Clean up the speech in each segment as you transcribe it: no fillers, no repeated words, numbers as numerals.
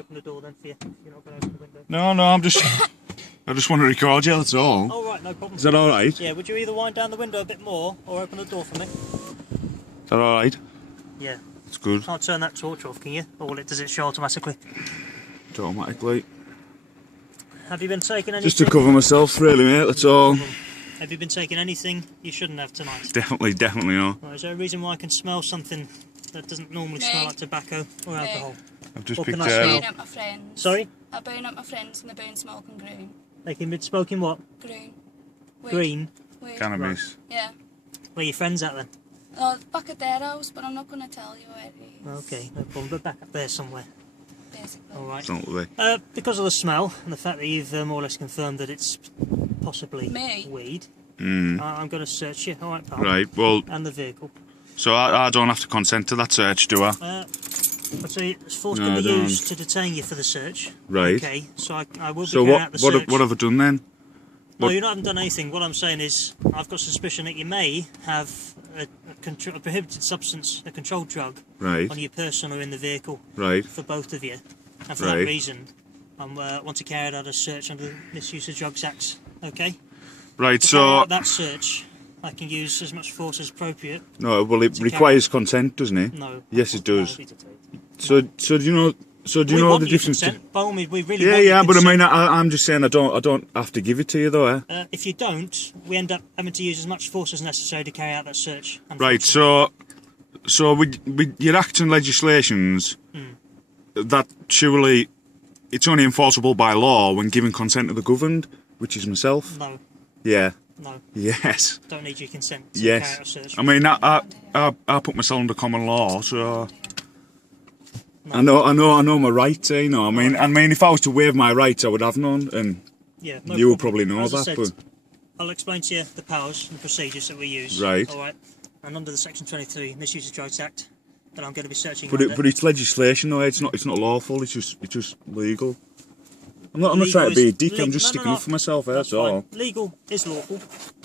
open the door then for you. If you're not going to open the window. No, I just want to record you, that's all. All right, no problem. Is that alright? Yeah, would you either wind down the window a bit more or open the door for me? Is that alright? Yeah. It's good. Can't turn that torch off, can you? Or will it, does it show automatically? Automatically. Have you been taking anything? Just to cover myself, really, mate, that's all. Have you been taking anything you shouldn't have tonight? Definitely not. Right, is there a reason why I can smell something that doesn't normally smell like tobacco or alcohol? I've just What picked can I smell? Burn up my friends. Sorry? I burn up my friends and they burn smoking green. They can be smoking what? Green. Weed. Green? Weed. Cannabis. Yeah. Where are your friends at then? Oh, back at their house, but I'm not going to tell you where it is. Okay, no problem, but back up there somewhere. Basically. Alright. It's not lovely. Because of the smell and the fact that you've more or less confirmed that it's possibly Me? weed, Mm. I'm going to search you, alright pal? Right, well, And the vehicle. so I don't have to consent to that search, do I? I'd say force No, can I be don't. used to detain you for the search. Right. Okay, so I will be So carrying out the search. what have I done then? No, what- you haven't done anything. What I'm saying is, I've got suspicion that you may have a prohibited substance, a controlled drug, Right, on your person or in the vehicle right, for both of you. And for Right. that reason, I want to carry out a search under the Misuse of Drugs Act. Okay? right, To carry so... out that search, I can use as much force as appropriate. No, well, it to requires consent, doesn't it? No. Yes, it does. No. So do you know... So do you We know want the your difference? consent. By all means, we really Yeah, want your yeah, but I consent. mean, I'm just saying I don't have to give it to you though, eh? If you don't, we end up having to use as much force as necessary to carry out that search. Right, unfortunately. so with your acts and legislations, that surely it's only enforceable by law when given consent to the governed, which is myself. No, Yeah. no, Yes. don't need your consent to carry out a Yes. search. I mean, I put myself under common law, so No. I know my rights. You know, I mean, if I was to waive my rights, I would have none, and Yeah, no you would problem. probably know As I that. said, But I'll explain to you the powers and procedures that we use. Right. All right. And under the Section 23 Misuse of Drugs Act, that I'm going to be searching but under. it's legislation, though. It's not lawful. It's just legal. I'm not Legal trying to be a is- dick. I'm le- just no, sticking no, up for myself. That's fine. all. Legal is lawful.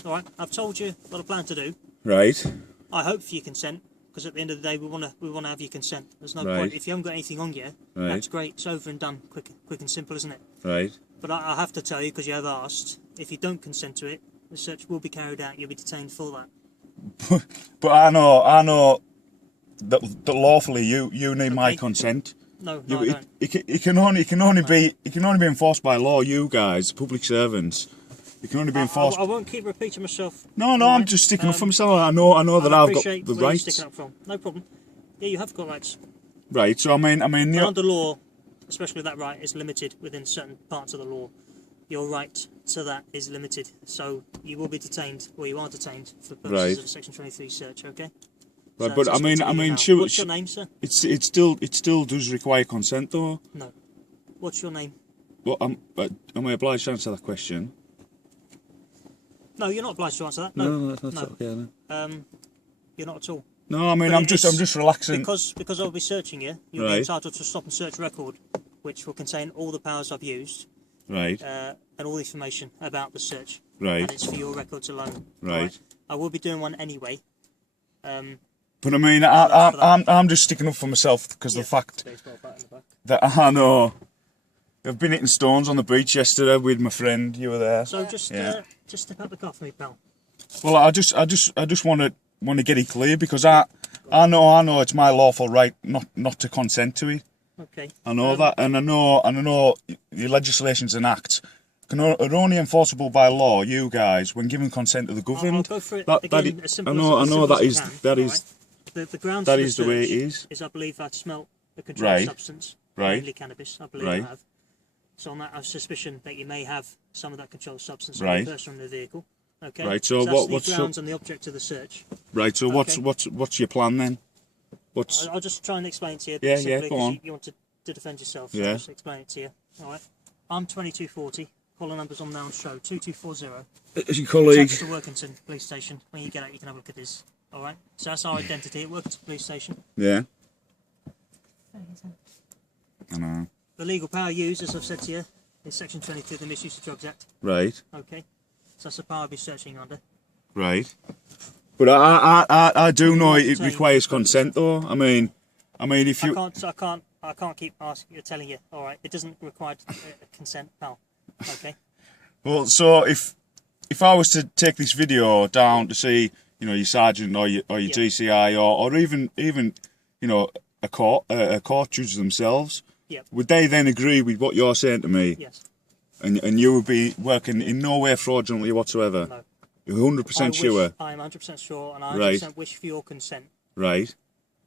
All right. I've told you what I plan to do. Right. I hope for your consent, because at the end of the day, we want to have your consent. There's no Right. point if you haven't got anything on you. Right. That's great. It's over and done. Quick and simple, isn't it? Right. But I have to tell you, because you have asked, if you don't consent to it, the search will be carried out. You'll be detained for that. But I know that lawfully you need my Okay. consent. No, I don't. It can only be enforced by law. You guys, public servants, it can only be enforced. I won't keep repeating myself. No, I'm Alright, just sticking up for myself. I know that I've got appreciate the where you're rights. sticking up from. No problem. Yeah, you have got rights. Right. So I mean, And you know, under law, especially that right is limited within certain parts of the law. Your right to that is limited, so you will be detained, or you are detained for purposes Right. of a Section 23 search. Okay. right, So but just to you now. sure, What's your name, sir? it still does require consent, though. No. What's your name? Well, am I obliged to answer that question? No, you're not obliged to answer that. that's no. okay. Then. You're not at all. No, I mean, But I'm just relaxing. Because I'll be searching you. You'll be Right. entitled to a stop and search record, which will contain all the powers I've used Right. and all the information about the search. Right. And it's for your records alone. Right. Alright? I will be doing one anyway. But I mean, I'm just sticking up for myself because of the fact Baseball bat in the back. that I know I've been hitting stones on the beach yesterday with my friend. You were there. So just Yeah. just step out the car for me, pal. Well, I just want to get it clear because I know it's my lawful right not to consent to it. Okay. I know that, and I know the legislations and acts are only enforceable by law. You guys, when given consent to the I'll governed, go for it that again. is, As simple I know as that I is can, that alright? is The grounds that for is the way it search is. I believe I've smelt a controlled Right. substance, Right. mainly cannabis. I believe Right. I have. So on that, I have suspicion that you may have some of that controlled substance on Right. your person in the vehicle. Okay. Right, so that's what's the the- grounds and the object of the search. Right. So Okay. what's your plan then? What's I'll just try and explain to you. Yeah, simply yeah, go 'cause on. You want to defend yourself. So Yeah. I'll just explain it to you. All right. I'm 2240. Caller numbers on now on show 2240. your colleague? Text to Workington Police Station. When you get out, you can have a look at this. All right. So that's our identity at Workington Police Station. Yeah. I know. The legal power used, as I've said to you, is Section 22 of the Misuse of Drugs Act. Right. Okay. So that's the power I'll be searching under. Right. But I do know it requires consent though. I mean if you I I can't keep asking, telling you. All right, it doesn't require consent, pal. Okay. Well, so if I was to take this video down to see, you know, your sergeant or your GCI or even you know a court judge themselves, would they then agree with what you're saying to me? Yes. And you would be working in no way fraudulently whatsoever? No. You're 100% sure? I am 100% sure, and I 100% wish for your consent. Right.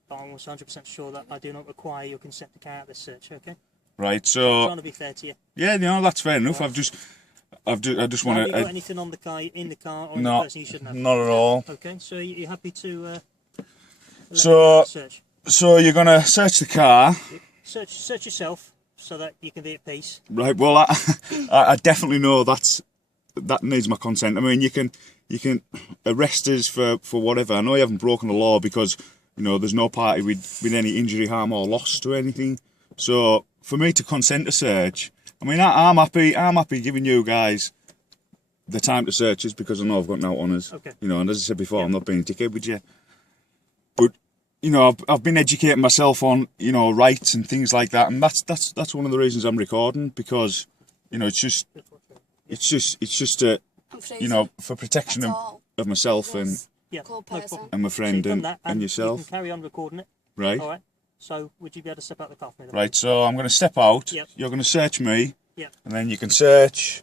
But I'm also 100% sure that I do not require your consent to carry out this search, okay? Right, so... I'm trying to be fair to you. Yeah, you know, that's fair enough. Right. I just want to... Have you got anything on the car, in the car, or no, the person you shouldn't have? Not at all. Okay, so you're happy to search? So you're going to search the car? Search yourself, so that you can be at peace. Right, well, I definitely know that needs my consent. I mean, you can arrest us for whatever. I know you haven't broken the law because, you know, there's no party with any injury, harm or loss to anything. So for me to consent to search, I mean, I'm happy giving you guys the time to search us because I know I've got no on us. Okay. You know, and as I said before, I'm not being a dickhead with you. But, you know, I've been educating myself on, you know, rights and things like that, and that's one of the reasons I'm recording, because, you know, it's just you know, for protection of myself and my friend and yourself. You can carry on recording it. Right. All right. So, would you be able to step out the car for me? Right, so I'm going to step out. Yep. You're going to search me. Yep. And then you can search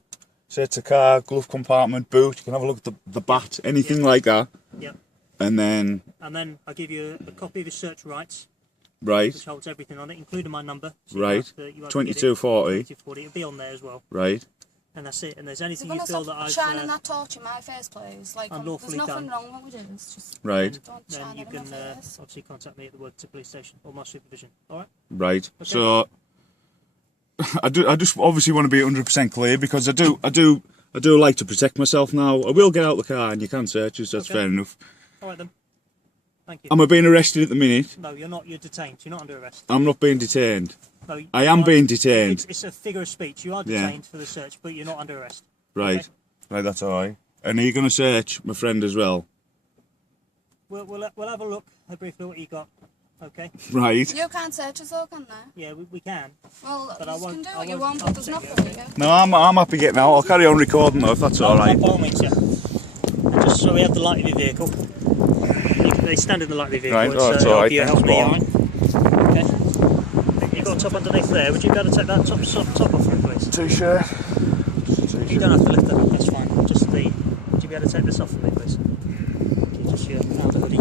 the car, glove compartment, boot. You can have a look at the bat, anything like that. Yep. And then I'll give you a copy of your search rights. Right. Which holds everything on it, including my number. So right. 2240. 2240. It'll be on there as well. Right. And that's it. And there's anything you feel that I've shining that torch in my face, please. Like, unlawfully there's nothing done. wrong what we do. It's just right. Don't then shine you it can in my face. obviously contact me at the Worthington Police Station or my supervision. All right. Right. Okay. So I just obviously want to be 100% clear, because I do like to protect myself now. I will get out the car and you can search us. That's fair enough. All right then. Thank you. Am I being arrested at the minute? No, you're not. You're detained. You're not under arrest. I'm not being detained. No, I am being detained. It's a figure of speech. You are detained for the search, but you're not under arrest. Right. Okay? Right, that's all right. And are you going to search my friend as well? We'll have a look at briefly what you got. Okay. Right. You can't search us though, can they? Yeah, we can. Well, but you can do what you want, but there's nothing here. No, I'm happy getting out. I'll carry on recording though, if that's all right. By all means, yeah. And just so we have the light of your vehicle. They stand in the light of your vehicle. Right, oh, that's all right. Help me, all right? Okay. You've got a top underneath there. Would you be able to take that top off for me, please? T-shirt. You don't have to lift it up, that's fine. Just would you be able to take this off for me, please? Just your outer hoodie.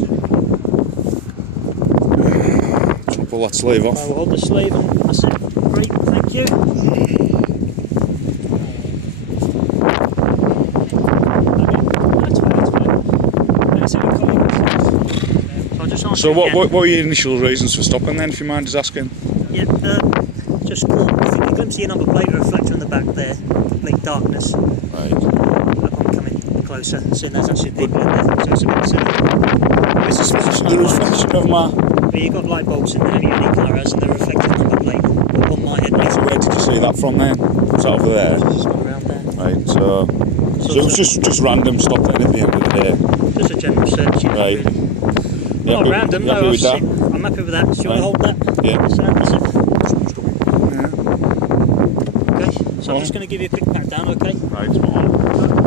Pull that sleeve off. I will hold the sleeve and that's it. Great, thank you. So what were your initial reasons for stopping then, if you mind us asking? Yeah, just caught. I think you glimpse your number plate, a reflector in the back there, complete darkness. Right. Upon coming closer, so there's actually people in there, so it's a bit silly. It's a special The reflection of my... But you've got light bulbs in there, any car has, and the reflective number plate on my head. So where did you see that from then? Was that over there? Just gone around there. Right, so it was just random stop then at the end of the day? Just a general search, you know, right. really. Not random, no, I'm happy with that. Do you want to hold that? Yeah. So that's it. Okay, so I'm just going to give you a quick pat down, okay? Right, spot on.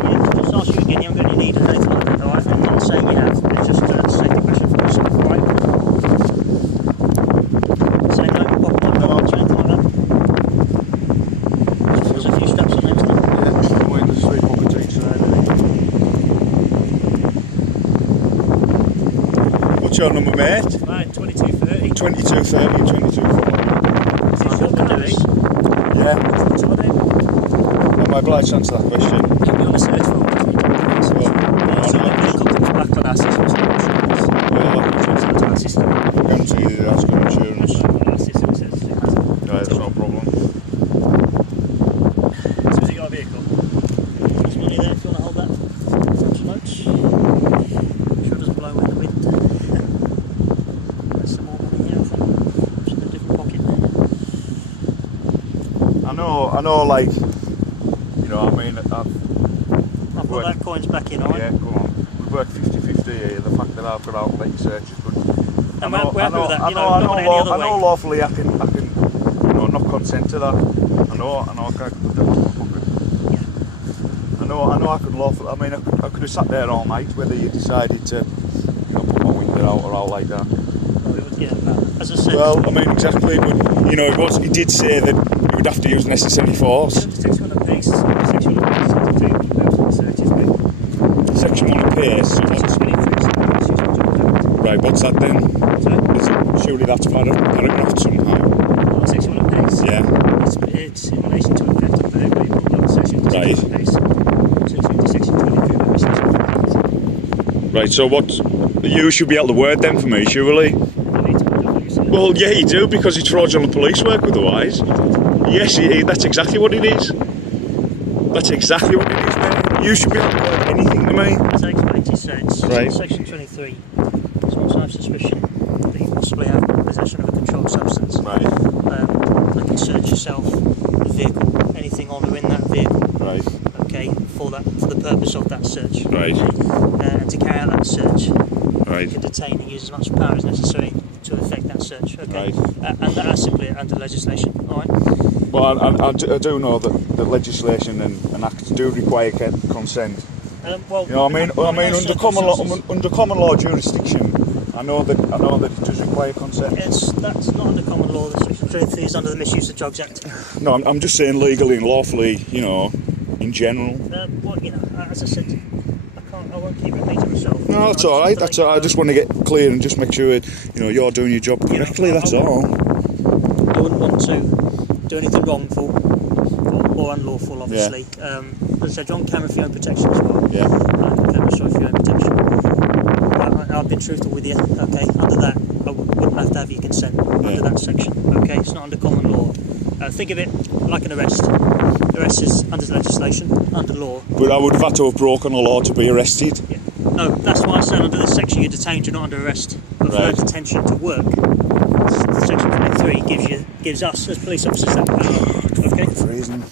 Yeah, just ask you again, you haven't got any need or anything like that, alright? I'm not saying you have, it's just a safety question for yourself, alright? Say no, pop up, no arch or anything like that. There's a few straps on there, isn't there? Yeah, just go in the sweet pocket each side. What's your number, mate? Right, 2230. 2230, 2240. Is it short to do? Yeah. What's your name? Am I obliged to answer that question? You'll be on a search for comes back on our system. To our system. Guaranteed it has good insurance. Our system says it has. Yeah, that's no problem. So has he got a vehicle? There's money there if you want to hold that. French notes. Sure it doesn't blow in the wind. There's some more money here, I think. Just in a different pocket. I know, like, you know, I mean, I'll put that coins back in, alright? Yeah, go on. We've worked 50-50 here, the fact that I've got outlet searches, but And we're happy with that, you know, I know lawfully I can not consent to that. I know I can't put them on my pocket. Yeah. I know I could lawful. I mean, I could have sat there all night whether you decided to, put my window out or out like that. Well, it would, yeah, as I said. Well, I mean, exactly, but he did say that you would have to use necessary force. Section 1 of pace. Section 1 of pace. Searches, mate. Section 1 of pace. Right, what's that then? Surely that's paragraphed somehow. Section 1 of pace. Yeah. It's in relation to a theft of vehicle. You've got section 2 Right. of pace. So it's section 23 section 1 of pace. Right, so what? You should be able to word them for me, surely. Well, yeah, you do, because it's fraudulent police work otherwise. Yes, that's exactly what it is. That's exactly what it is, mate. You should be able to word anything to me. As I explained to you, so it's Right. section 23. There's also have suspicion that you possibly have possession of a controlled substance. Right. They can search yourself, the vehicle, anything on or in that vehicle. Right. Okay, for the purpose of that search. Right. And to carry out that search, Right. you can detain and use as much power as necessary to effect that search. Okay. Right. And that's simply under legislation. All right. Well, I do know that legislation and acts do require consent. Well, You know what I mean? Under common law jurisdiction, I know that it does require consent. That's not under common law. The section 23 is under the Misuse of Drugs Act. No, I'm just saying legally and lawfully, in general. Well, as I said, I won't keep repeating myself. No, that's all right. That's all right. I just want to get clear and just make sure you're doing your job correctly. That's all. I wouldn't want to do anything wrongful or unlawful, obviously. As I said, you're on camera for your own protection as well. Yeah. And camera sorry for your own protection. I've been truthful with you. Okay. Under that, I wouldn't have to have your consent under that section. Okay. It's not under common law. Think of it like an arrest. Arrest is under legislation, under law. But I would have had to have broken a law to be arrested. Yeah. No, that's why I said under this section you're detained, you're not under arrest. But Right. for detention to work, section 23 gives us as police officers that power. Okay? Reason.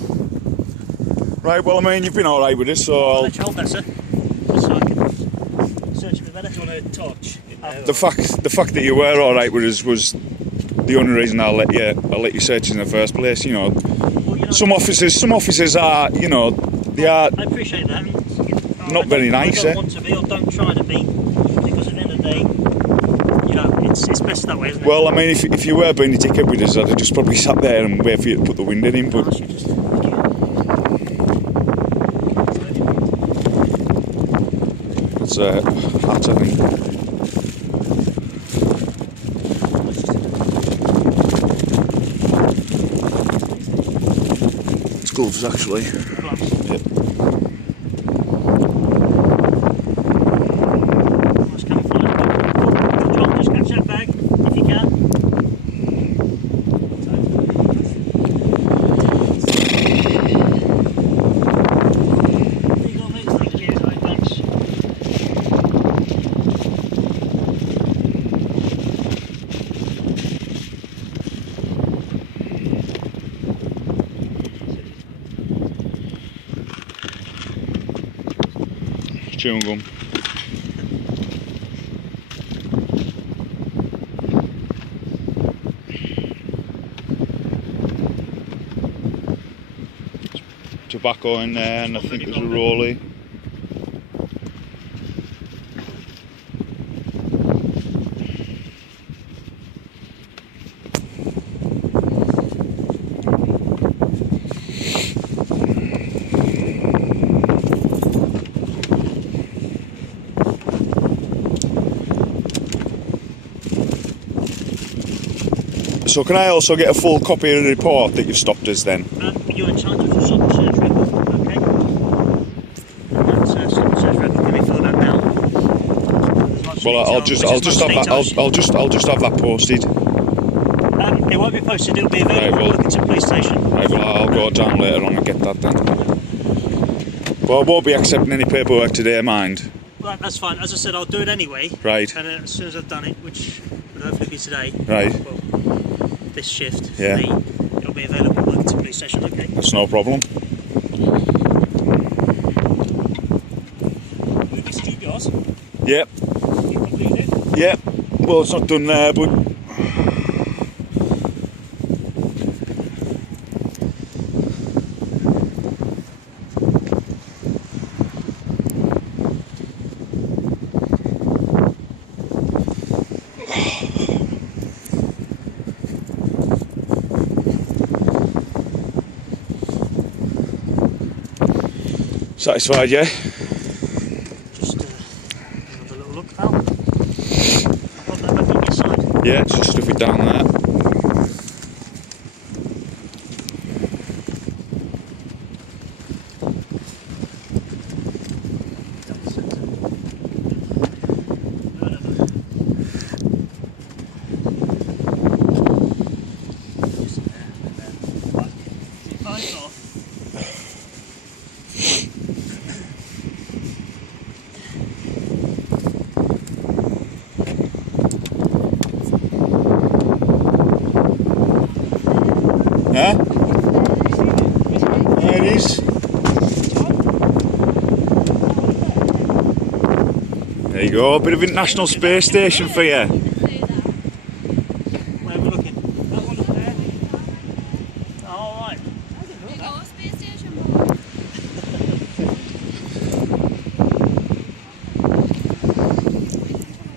Right, well, I mean, you've been alright with this, so I'll let you hold that, sir. Just so I can search a bit better. Do you want a torch? the fact that you were alright with us was the only reason I'll let you search in the first place. Well, Some officers are, they are I appreciate that. not very nice, I don't want to be or don't try to be, because at the end of the day, it's best that way, isn't it? Well, I mean, if you were being a dickhead with us, I'd have just probably sat there and wait for you to put the window in, but... It's a hat, I think. It's gloves, actually. Yep. John, just catch that bag, if you can. Chewing gum. Tobacco in there, and I think there's a rollie. So can I also get a full copy of the report that you've stopped us then? You're entitled to a stop and search record, okay? And that stop and search record can be filled out now. Well, I'll just have that posted. It won't be posted. It'll be available. Right, well, Look into the police station. Right, well, I'll go down later on and get that then. Well, I won't be accepting any paperwork today, mind. Right, that's fine. As I said, I'll do it anyway. Right. And as soon as I've done it, which will hopefully be today. Right. Well, this shift for Yeah. me, it'll be available. Look into the police station, okay? That's no problem. You dispute yours? Yep. You completed it? Yep. Well, it's not done there, but Satisfied, yeah? Just another little look, pal. I'll pop that back on your side. Yeah, just stuff it down there. Huh? There it is. There you go, a bit of International Space Station for you. Where are we looking? That one up there. Oh, right. Space station.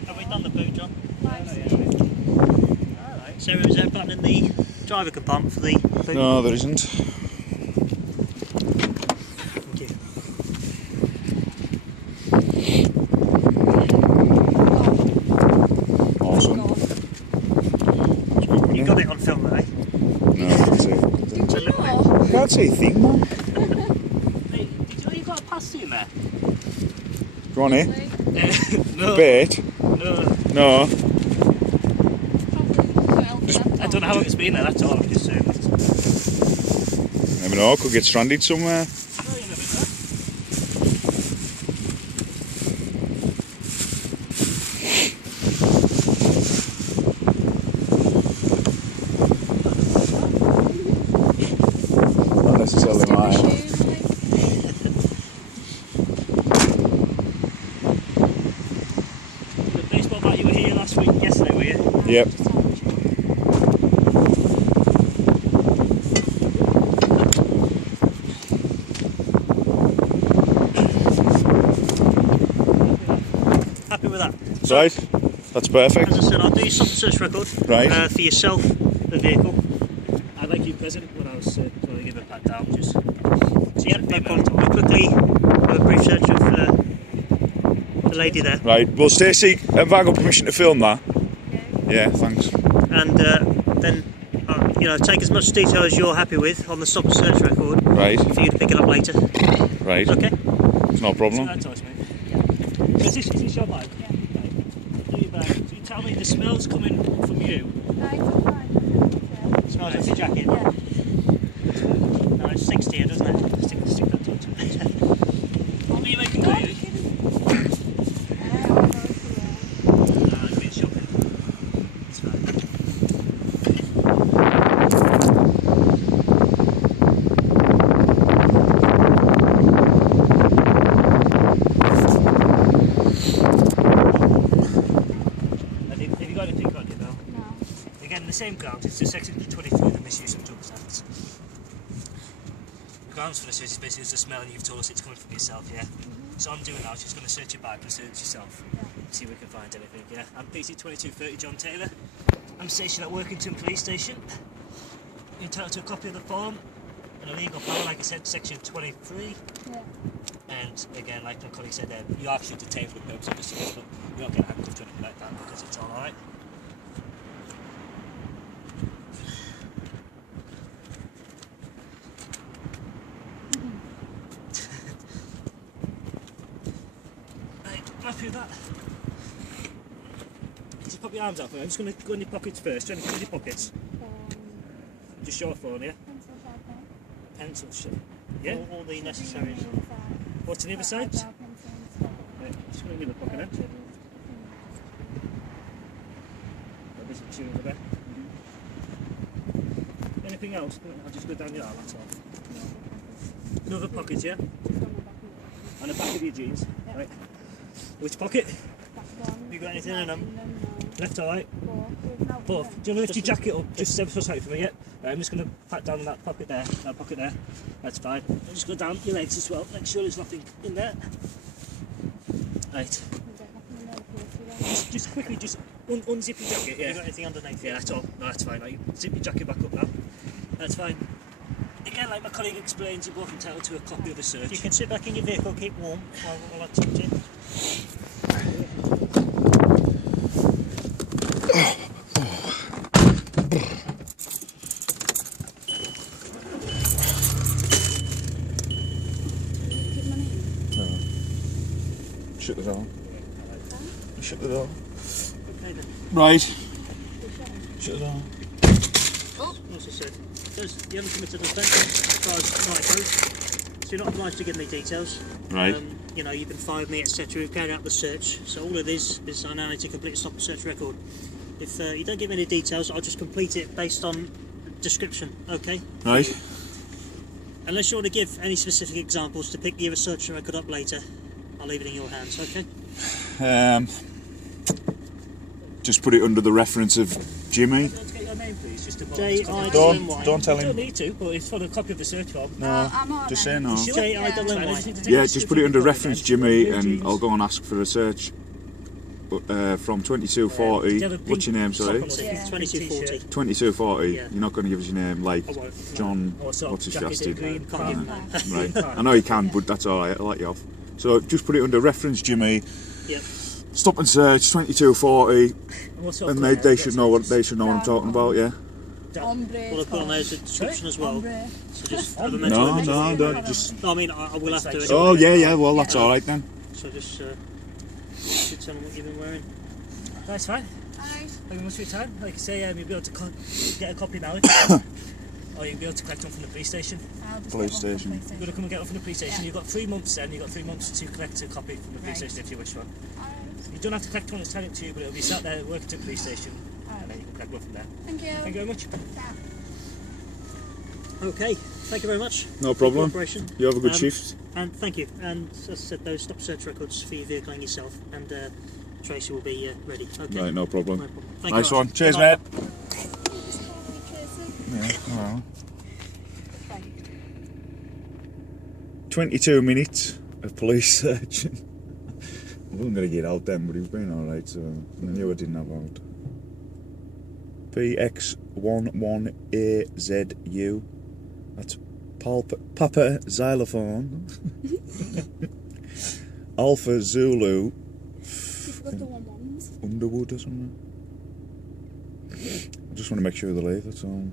Have we done the boot, John? Alright. So is there a button in the driver compartment for the boot? No, there isn't. Thank you. Awesome. You got it on film, eh? No, I can't see. It's a little bit. I can't see a thing, man. Hey, did you got a pass in there? Go on, eh? No. Bait? No. No. I don't know how it's been there, that's all. I'm just saying. Never know, could get stranded somewhere. No, you never know. Not necessarily mine. The baseball bat, you were here last week, yesterday, were you? Yep. Happy with that? Right, that's perfect. As I said, I'll do your stop and search record Right. for yourself, the vehicle. I'd like you present when I was trying to give a pat down, just Yeah, no problem. We'll quickly have a brief search of the lady there. Right, well Stacey, have I got permission to film that? Yeah, thanks. And then, you know, take as much detail as you're happy with on the stop and search record Right, for you to pick it up later. right, Okay? it's no problem. that toys, mate. Is this your bag? Yeah. Right. Do your bag. So you tell me the smell's coming from you. Smells like your jacket. Yeah. No, it's 60 here, doesn't it? Stick that touch. What were you making clear? I've been shopping. It's fine. Have you got anything on you now? No. Again, the same ground. It's just section 23, the misuse of drugs acts. The grounds for the search is basically the smell, and you've told us it's coming from yourself, yeah? So I'm doing now, she's going to search your bag and search yourself. See if we can find anything, yeah? I'm PC 2230 John Taylor. I'm stationed at Workington Police Station. You're entitled to a copy of the form and a legal power, like I said, section 23. Yeah. And again, like my colleague said, you are actually detained for the purpose of the search, but you're not getting handcuffed or anything like that because it's all alright. Right, happy with that? Just pop your arms out for me. I'm just going to go in your pockets first. Do anything in your pockets? Just your phone, yeah? Pencil shit. Yeah? All the necessaries. What's on the other side? Right, just going to give a pocket then. Got this tune over there. Anything else? I'll just go down your arm, that's all. Another pocket, yeah? On the back of your jeans. Right. Which pocket? Have you got anything in them? Left or right? Both. Do you want to lift your jacket up just ever so slightly for me, yeah? Right, I'm just going to pat down that pocket there. That pocket there. That's fine. I'll just go down your legs as well. Make sure there's nothing in there. Right. Just quickly, just unzip your jacket, Have yeah? you got anything underneath? Yeah, that's all. No, that's fine. Right, zip your jacket back up now. That's fine. Again, like my colleague explains, you're both entitled to a copy of the search. You can sit back in your vehicle, keep warm while I talk to you. Shut the door. Shut the door. Okay then. Right. Shut the door. As I said, you haven't committed an offence as far as tonight goes, so you're not obliged to give me details. Right. You know, you've been fired me, etc. We've carried out the search, so all it is I now need to complete a stop and search record. If you don't give me any details, I'll just complete it based on description, okay? Right. Unless you want to give any specific examples to pick your search record up later, I'll leave it in your hands, okay? Just put it under the reference of Jimmy. Let's get your name, please. Just to J-I-M-Y. Don't tell You don't him. need to, but it's for the copy of the search form. No, I'm alright. just say no. J-I-M-Y. Yeah, just put it under reference Jimmy, and I'll go and ask for a search. From 2240. What's your name? Sorry. Yeah. 2240. 2240. Yeah. You're not going to give us your name like I won't. John. What's up? What's his Jacket bastard? green, Can't give pan. him Right. I know you can, but that's all right. I'll let you off. So just put it under reference Jimmy. Yep. Stop and search 2240, What's up? and they should know what I'm talking about. Yeah. Ombre. Well, I've put on there the description as well. Ombre. So just for the No, mental image. no, don't just. No, I mean, I will have to. Oh yeah. Well, that's all right then. So just tell them what you've been wearing. That's fine. Alright. Thank you very much for your time. Like I say, you'll be able to get a copy now. Or you'll be able to collect one from the police station. I'll just Police get one station. from You're going to come and get one from the police station. Yeah. You've got 3 months then. You've got 3 months to collect a copy from the police Right. station if you wish one. Alright. You don't have to collect one, it's telling it to you, but it'll be sat there working to the police station. And then Alright. you can collect one from there. Thank you. Thank you very much. Okay, thank you very much. No for your problem. cooperation. You have a good shift. And thank you. And as I said, those stop search records for your vehicle and yourself. And Tracy will be ready. Okay. Right, no problem. No problem. Thank Nice you very one. much. Cheers, Good mate. night. Yeah, well. 22 minutes of police search. I wasn't going to get out then, but he was being alright, so I knew I didn't have out. PX11AZU. That's Papa Xylophone. Alpha Zulu. You forgot the ones. Underwood or something. I just want to make sure they leave, that's all.